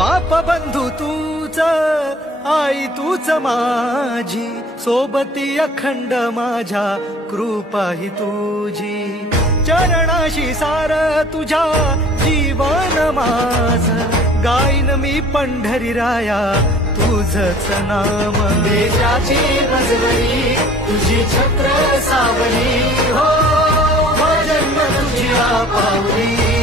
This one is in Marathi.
बाप बंधू तूच, आई तूच माझी, सोबती अखंड माझ्या, कृपा ही तुझी. चरणाशी सार तुझ्या जीवन माझ, गाईन मी पंढरी राया तुझच नाम. देशाची मजवरी तुझी छत्र सावली, हो जन्म तुझी पावली.